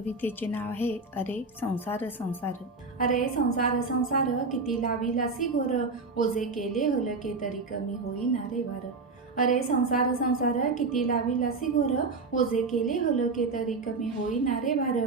कवितेचे नाव आहे अरे संसार संसार. अरे संसार संसार किती लावी लासी घोर ओझे केले हलके तरी कमी होईना रे वार. अरे संसार संसार किती लावी लासी घोर ओझे केले हलके तरी कमी होईना रे भार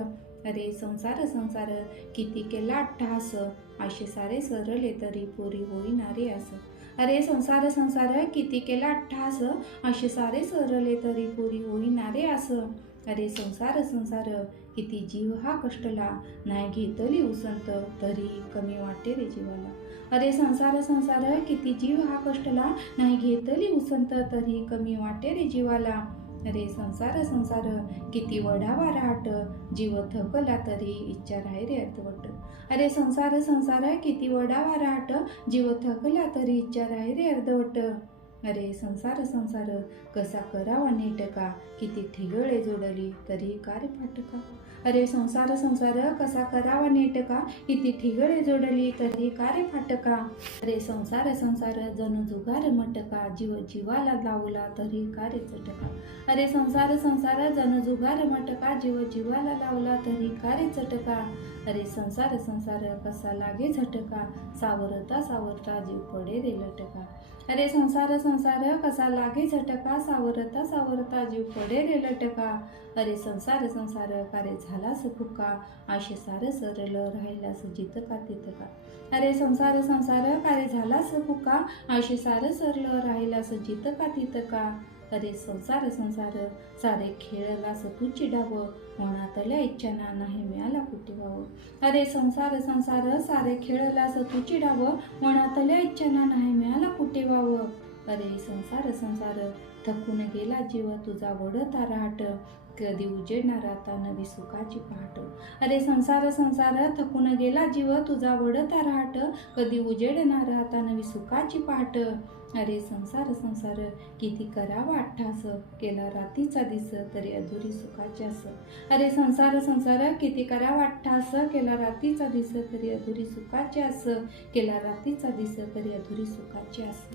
अरे संसार संसार किती केला अट्टहास आशे सारे सरले तरी पुरी होईना रे असं अरे संसार संसार किती केला अट्टहास असे सारे सरले तरी पुरी होईना रे असं अरे संसार संसार किती जीव हा कष्टला नाही घेतली उसंत तरी कमी वाटते रे जीवाला. अरे संसार संसार किती जीव हा कष्टला नाही घेतली उसंत तरी कमी वाटते रे जीवाला. अरे संसार संसार किती वडावा राहट जीव थकला तरी इच्छा राहे रे अर्धवट अरे संसार संसार किती वडावा राहट जीव थकला तरी इच्छा राहे रे अर्धवट. अरे संसार संसार कसा करावा नेटका? किती ठिगळे जोडली तरी कार्य फाटका? अरे संसार संसार कसा करावा नेटका? किती ठिगळे जोडली तरी कार्य फाटका? अरे संसार संसार जणू जुगार मटका? जीव जीवाला लावला तरी कार्य चटका? अरे संसार संसार जणू जुगार मटका? जीव जीवाला लावला तरी कार्य चटका? अरे संसार संसार कसा लागे झटका? सावरता सावरता जीव पडे रे लटका. अरे संसार संसार कसा लागे झटका? सावरता सावरता जीव पडे रे लटका. अरे संसार संसार कारे झाला फुका. आशे सार सरल राहिला जित का तित का. अरे संसार संसार कारे झाला फुका. आशे सार सरल राहिला जित का तित का. अरे संसार संसार सारे खेळला तू चिडावं मनातल्या इच्छांना नाही मिळाला कुठे व्हावं अरे संसार संसार सारे खेळला तू चिडावं मनातल्या इच्छांना नाही मिळाला कुठे व्हावं अरे संसार संसार थकून गेला जीव तुझा वडता राहट कधी उजेडणार आता नवी सुखाची पहाट. अरे संसार संसार थकून गेला जीव तुझा वडता राहट कधी उजेडणार आता नवी सुखाची पहाट. अरे संसार संसार किती करावा अठ्ठास केला रातीचा दिस तरी अधुरी सुखाची अस अरे संसार संसार किती करावा अठ्ठास केला रातीचा दिस तरी अधुरी सुखाची अस केला रातीचा दिस तरी अधुरी सुखाची अस